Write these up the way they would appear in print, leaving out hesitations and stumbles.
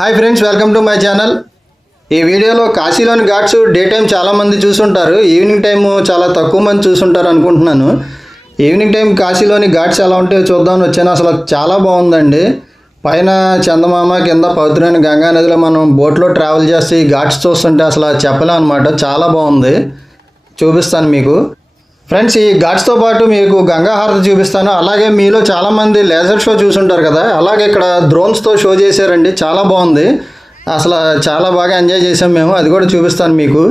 Hi friends, welcome to my channel. ఈ వీడియోలో కాశీలోని Ghats day time చాలామంది చూసుంటారు, ఈవినింగ్ టైం చాలా తక్కువ మంది చూసుంటారు అనుకుంటున్నాను. ఈవినింగ్ టైం కాశీలోని ఘాట్స్ ఎలా ఉంటాయో చూద్దామని వచ్చాను. అసలు చాలా బాగుందండి. పైన చందమామ, కింద పవిత్రమైన గంగా నదిలో మనం బోట్లో ట్రావెల్ చేసి ఈ ఘాట్స్ చూస్తుంటే అసలు చెప్పలేం అనమాట. చాలా బాగుంది, చూపిస్తాను మీకు. ఫ్రెండ్స్, ఈ ఘాట్స్తో పాటు మీకు గంగా హారతి చూపిస్తాను. అలాగే మీలో చాలామంది లేజర్ షో చూసుంటారు కదా, అలాగే ఇక్కడ డ్రోన్స్తో షో చేశారండి. చాలా బాగుంది, అసలు చాలా బాగా ఎంజాయ్ చేసాం మేము. అది కూడా చూపిస్తాను మీకు.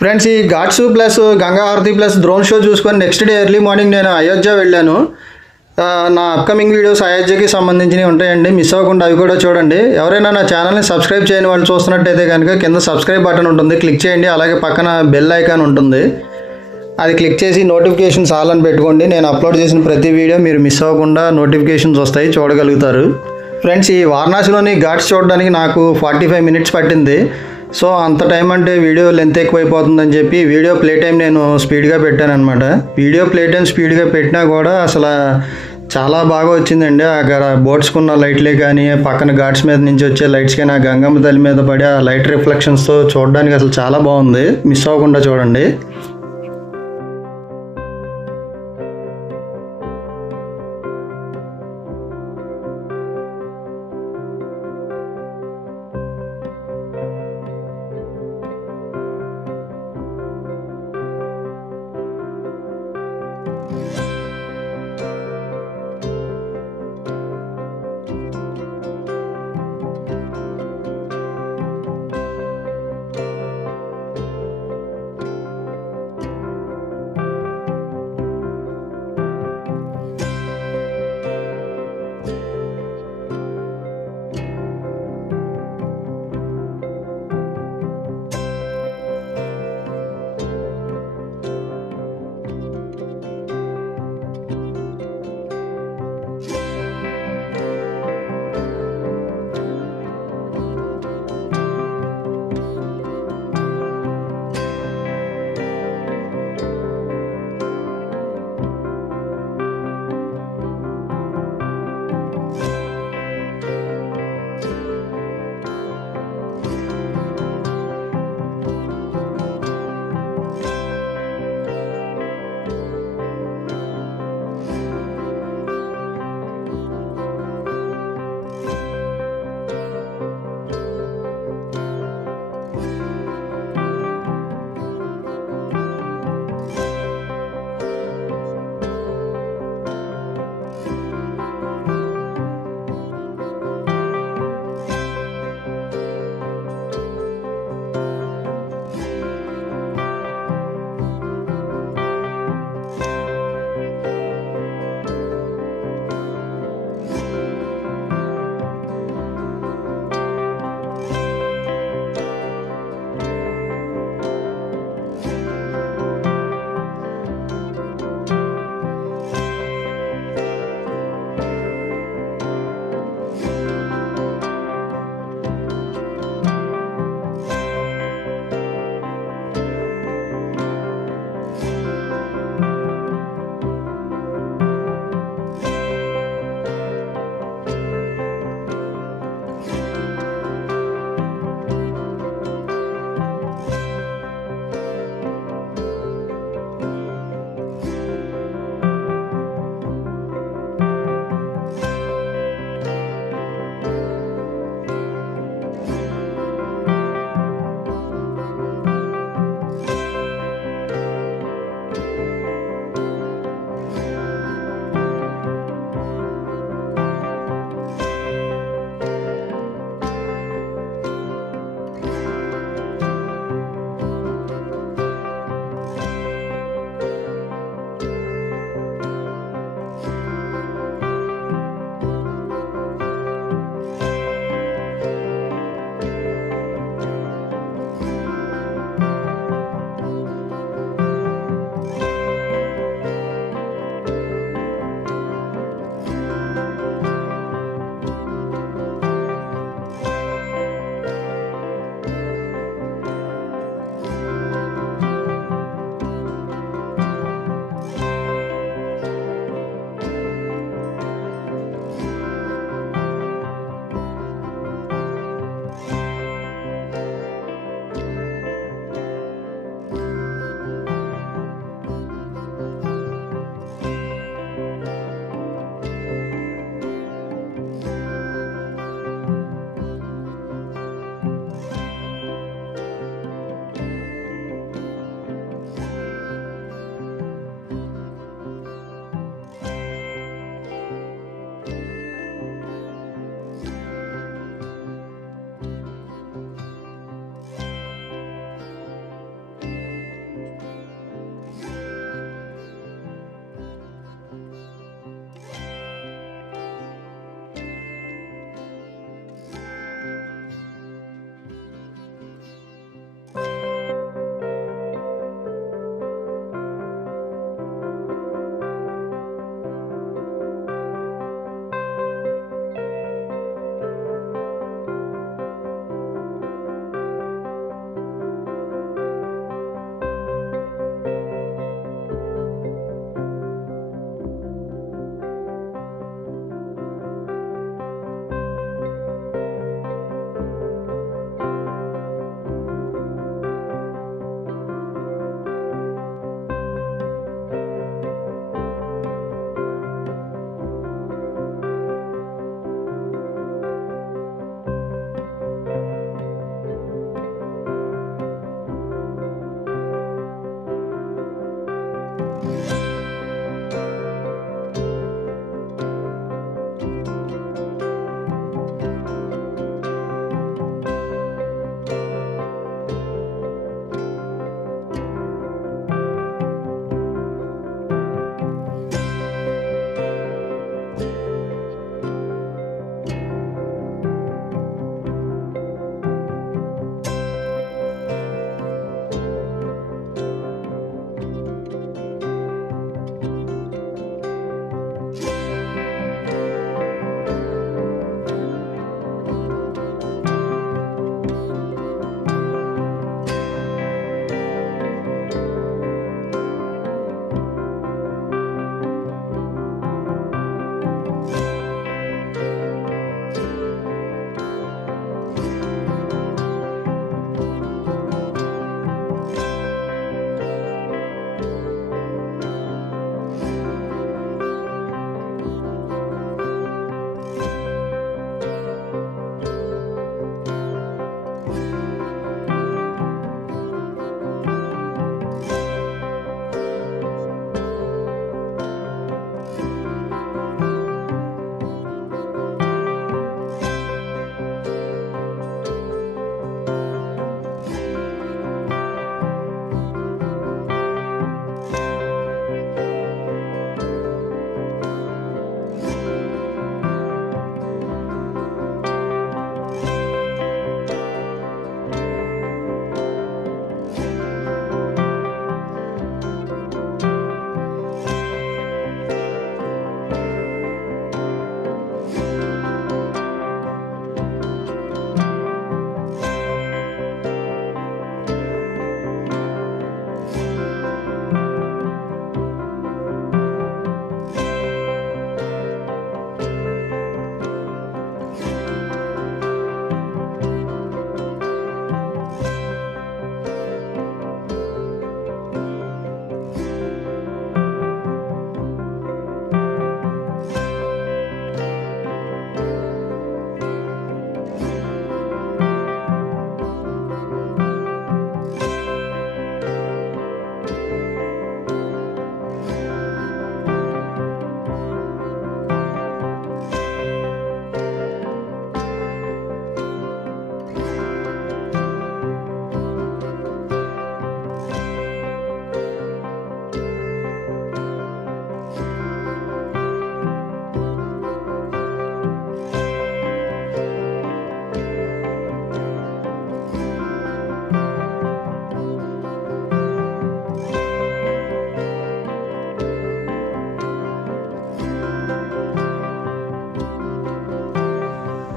ఫ్రెండ్స్, ఈ ఘాట్స్ ప్లస్ గంగా హారతి ప్లస్ డ్రోన్ షో చూసుకొని నెక్స్ట్ డే ఎర్లీ మార్నింగ్ నేను అయోధ్య వెళ్ళాను. నా అప్కమింగ్ వీడియోస్ అయోధ్యకి సంబంధించినవి ఉంటాయండి, మిస్ అవ్వకుండా అవి కూడా చూడండి. ఎవరైనా నా ఛానల్ని సబ్స్క్రైబ్ చేయని వాళ్ళు చూస్తున్నట్టయితే కనుక కింద సబ్స్క్రైబ్ బటన్ ఉంటుంది, క్లిక్ చేయండి. అలాగే పక్కన బెల్ ఐకాన్ ఉంటుంది, అది క్లిక్ చేసి నోటిఫికేషన్స్ ఆల్ అని పెట్టుకోండి. నేను అప్లోడ్ చేసిన ప్రతి వీడియో మీరు మిస్ అవ్వకుండా నోటిఫికేషన్స్ వస్తాయి, చూడగలుగుతారు. ఫ్రెండ్స్, ఈ వారణాసిలోని ఘాట్స్ చూడడానికి నాకు 45 మినిట్స్ పట్టింది. సో అంత టైం అంటే వీడియో లెంత్ ఎక్కువైపోతుందని చెప్పి వీడియో ప్లే టైం నేను స్పీడ్గా పెట్టాను అనమాట. వీడియో ప్లే టైం స్పీడ్గా పెట్టినా కూడా అసలు చాలా బాగా వచ్చిందండి. అక్కడ బోట్స్కున్న లైట్లే కానీ, పక్కన ఘాట్స్ మీద నుంచి వచ్చే లైట్స్ కానీ, ఆ గంగమ్మ తల్లి మీద పడే ఆ లైట్ రిఫ్లెక్షన్స్తో చూడడానికి అసలు చాలా బాగుంది. మిస్ అవ్వకుండా చూడండి.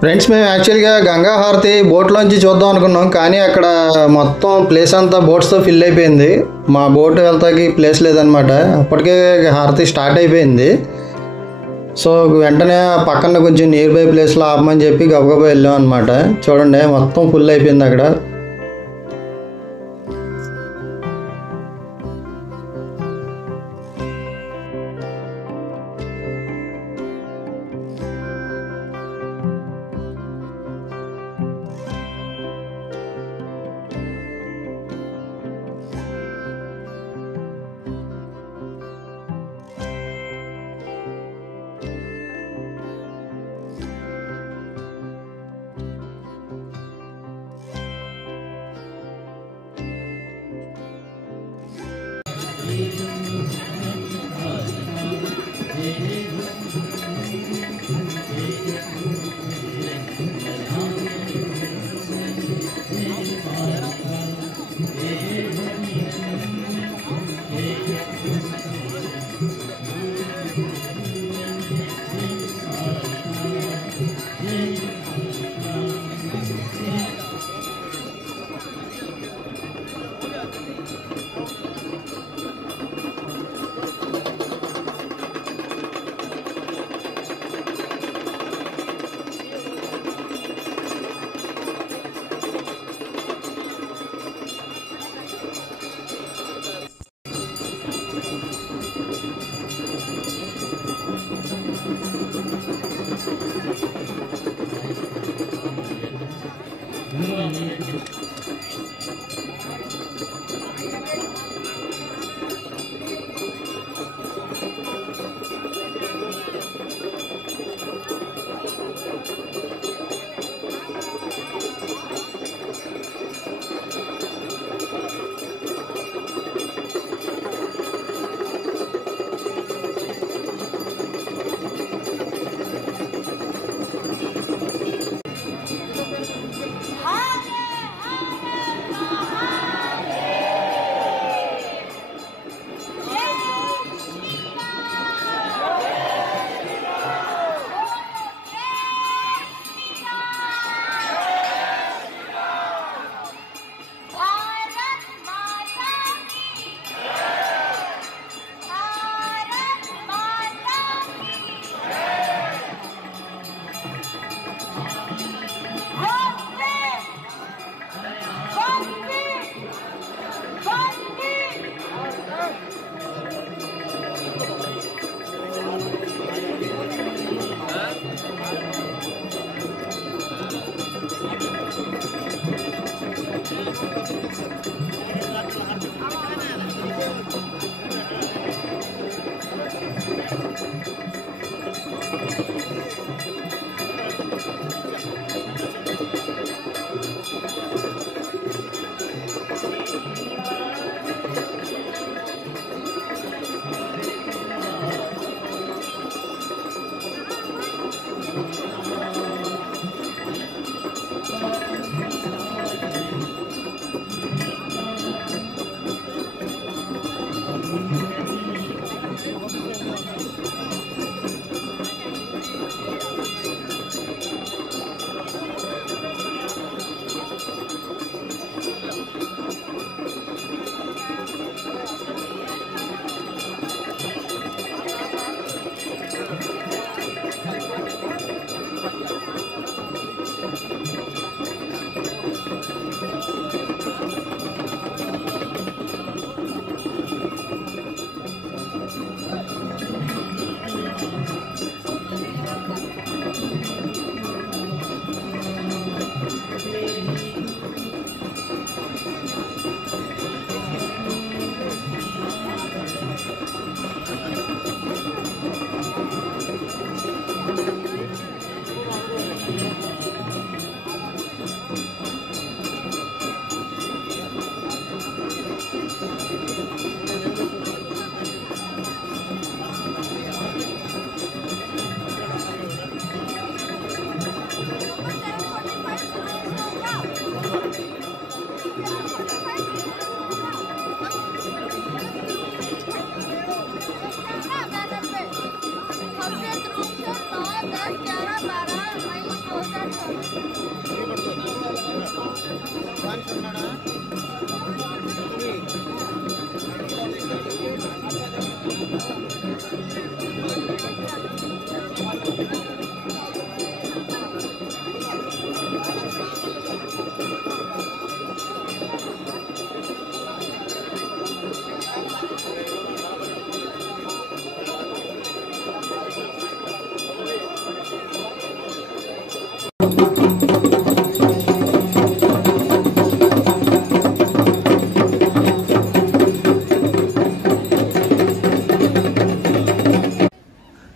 ఫ్రెండ్స్, మేము యాక్చువల్గా గంగా హారతి బోట్లోంచి చూద్దాం అనుకున్నాం, కానీ అక్కడ మొత్తం ప్లేస్ అంతా బోట్స్తో ఫిల్ అయిపోయింది. మా బోట్ వెళ్తాకి ప్లేస్ లేదనమాట. అప్పటికే హారతి స్టార్ట్ అయిపోయింది. సో వెంటనే పక్కన కొంచెం నియర్ బై ప్లేస్లో ఆపమని చెప్పి గబగబా వెళ్ళాం అనమాట. చూడండి, మొత్తం ఫుల్ అయిపోయింది అక్కడ.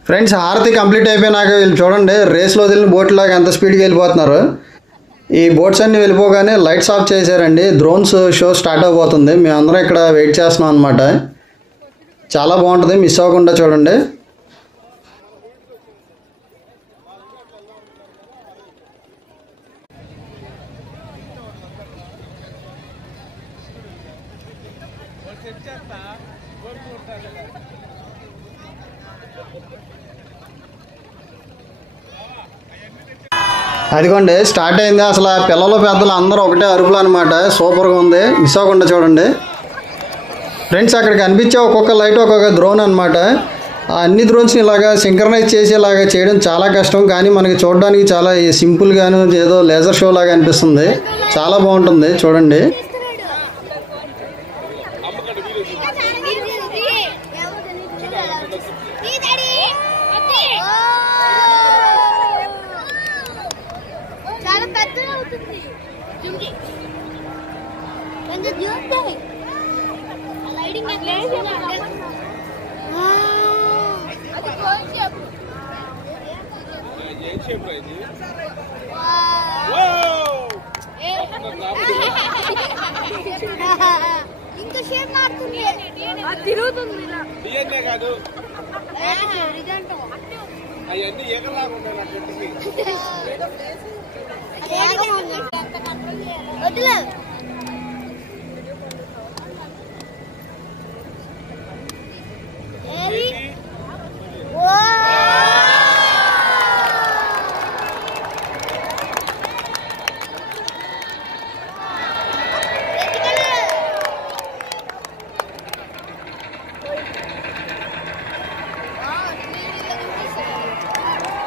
ఫ్రెండ్స్ హారతి కంప్లీట్ అయిపోయినాక వీళ్ళు చూడండి రేస్లో వదిలిన బోట్ లాగా ఎంత స్పీడ్గా వెళ్ళిపోతున్నారు. ఈ బోట్స్ అన్నీ వెళ్ళిపోగానే లైట్స్ ఆఫ్ చేశారండి. డ్రోన్స్ షో స్టార్ట్ అవబోతుంది. మేమందరం ఇక్కడ వెయిట్ చేస్తున్నాం అనమాట. చాలా బాగుంటుంది, మిస్ అవ్వకుండా చూడండి. అదిగోండి స్టార్ట్ అయింది. అసలు పిల్లలు పెద్దలు అందరూ ఒకటే అరుపులు అనమాట. సూపర్గా ఉంది, మిస్ అవ్వకుండా చూడండి. ఫ్రెండ్స్ అక్కడ కనిపించే ఒక్కొక్క లైట్ ఒక్కొక్క డ్రోన్ అనమాట. అన్ని డ్రోన్స్ని ఇలాగా సింక్రనైజ్ చేసేలాగా చేయడం చాలా కష్టం, కానీ మనకి చూడడానికి చాలా సింపుల్గాను ఏదో లేజర్ షో లాగా అనిపిస్తుంది. చాలా బాగుంటుంది చూడండి. ఇంత షేప్ మారుతుంది, తిరుగుతుంది కాదు అవన్నీ ఏకలాగా వదిలే.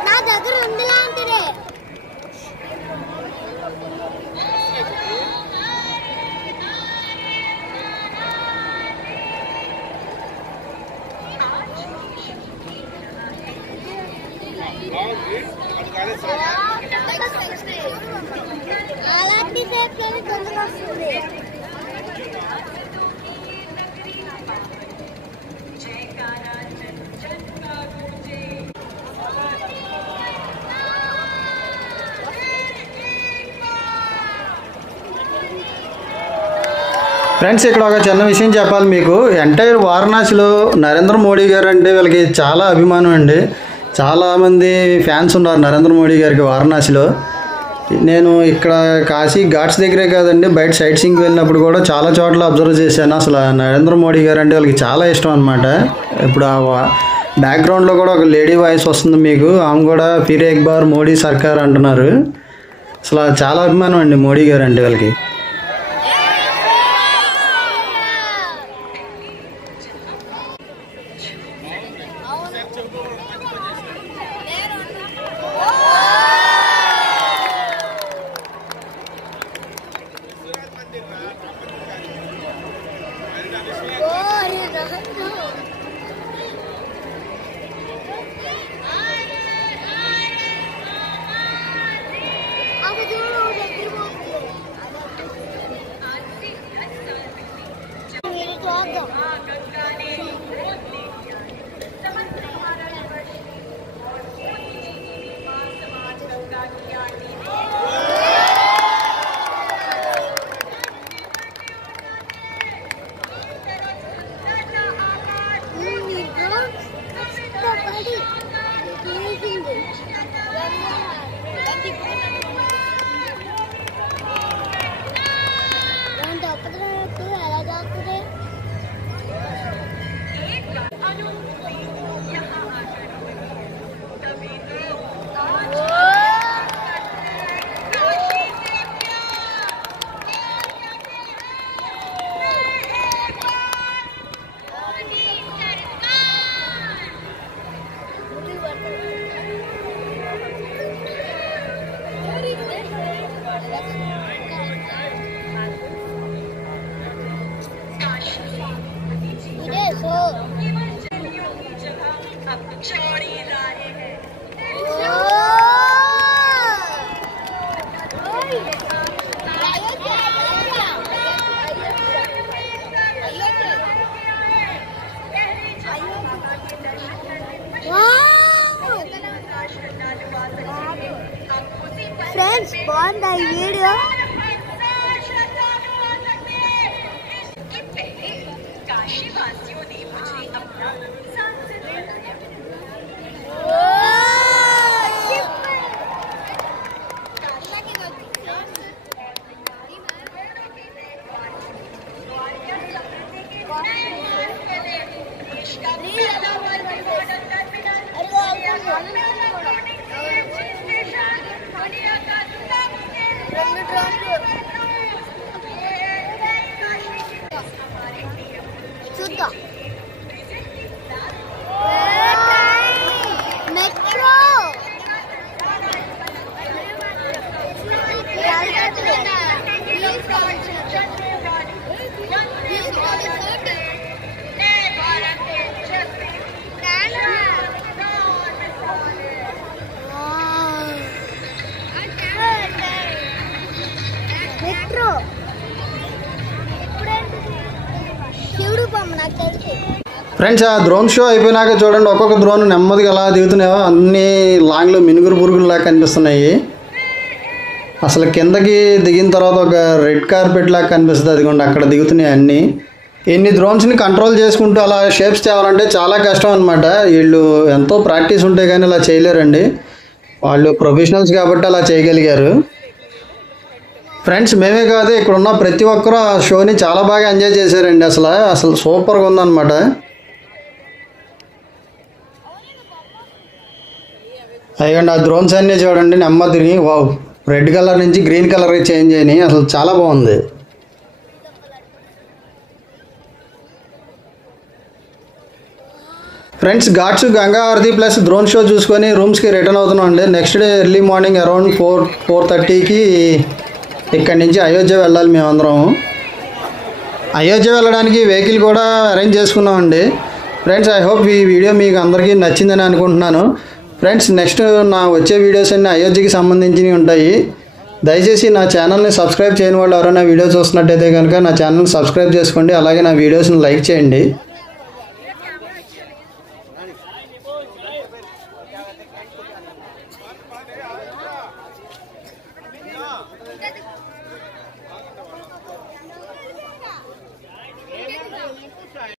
నా దగ్గర ఉంది లాంటిదే. అలాంటి షేప్ లోనే తొందరగా వస్తుంది. ఫ్రెండ్స్ ఇక్కడ ఒక చిన్న విషయం చెప్పాలి మీకు. ఎంటైర్ వారణాసిలో నరేంద్ర మోడీ గారు అంటే వీళ్ళకి చాలా అభిమానం అండి. చాలామంది ఫ్యాన్స్ ఉన్నారు నరేంద్ర మోడీ గారికి వారణాసిలో. నేను ఇక్కడ కాశీ ఘాట్స్ దగ్గరే కాదండి, బయట సైట్ సీయింగ్కి వెళ్ళినప్పుడు కూడా చాలా చోట్ల అబ్జర్వ్ చేశాను. అసలు నరేంద్ర మోడీ గారు అంటే వాళ్ళకి చాలా ఇష్టం అనమాట. ఇప్పుడు ఆ బ్యాక్గ్రౌండ్లో కూడా ఒక లేడీ వాయిస్ వస్తుంది మీకు. ఆమె కూడా ఫిర్ ఏక్ బార్ మోడీ సర్కార్ అంటున్నారు. అసలు చాలా అభిమానం అండి మోడీ గారు అంటే వాళ్ళకి. Wow! ఈ వీడియో చూద్దాం. మెట్రో మెట్రో శివుడు బొమ్మ నాకు తెలుసు. ఫ్రెండ్స్ ఆ డ్రోన్ షో అయిపోయినాక చూడండి ఒక్కొక్క డ్రోన్ నెమ్మదిగా ఎలా దిగుతున్నాయో అన్ని లాంగ్లో మినుగురు పురుగుల్లా కనిపిస్తున్నాయి. అసలు కిందకి దిగిన తర్వాత ఒక రెడ్ కార్పెట్ లాగా కనిపిస్తుంది. అదిగోండి అక్కడ దిగుతున్నాయి అన్నీ. ఇన్ని డ్రోన్స్ని కంట్రోల్ చేసుకుంటూ అలా షేప్స్ తేవాలంటే చాలా కష్టం అనమాట. వీళ్ళు ఎంతో ప్రాక్టీస్ ఉంటే కానీ ఇలా చేయలేరండి. వాళ్ళు ప్రొఫెషనల్స్ కాబట్టి అలా చేయగలిగారు. ఫ్రెండ్స్ మేమే కాదు ఇక్కడ ఉన్న ప్రతి ఒక్కరూ ఆ షోని చాలా బాగా ఎంజాయ్ చేశారండి. అసలు సూపర్గా ఉందన్నమాట. అయ్యండి ఆ డ్రోన్స్ అన్నీ చూడండి నెమ్మది తిరిగి వావ్ రెడ్ కలర్ నుంచి గ్రీన్ కలర్ చేంజ్ అయినాయి. అసలు చాలా బాగుంది. ఫ్రెండ్స్ ఘాట్స్ గంగా హారతి ప్లస్ డ్రోన్ షో చూసుకొని రూమ్స్కి రిటర్న్ అవుతున్నాం అండి. Next day early morning around 4:30కి ఇక్కడి నుంచి అయోధ్య వెళ్ళాలి మేమందరం. అయోధ్య వెళ్ళడానికి వెహికల్ కూడా అరేంజ్ చేసుకున్నామండి. ఫ్రెండ్స్ ఐ హోప్ ఈ వీడియో మీకు అందరికీ నచ్చిందని అనుకుంటున్నాను. ఫ్రెండ్స్ నెక్స్ట్ నా వచ్చే వీడియోస్ అన్నీ అయోధ్యకి సంబంధించినవి ఉంటాయి. దయచేసి నా ఛానల్ని సబ్స్క్రైబ్ చేయని వాళ్ళు ఎవరైనా వీడియో చూస్తున్నట్టయితే కనుక నా ఛానల్ని సబ్స్క్రైబ్ చేసుకోండి. అలాగే నా వీడియోస్ని లైక్ చేయండి.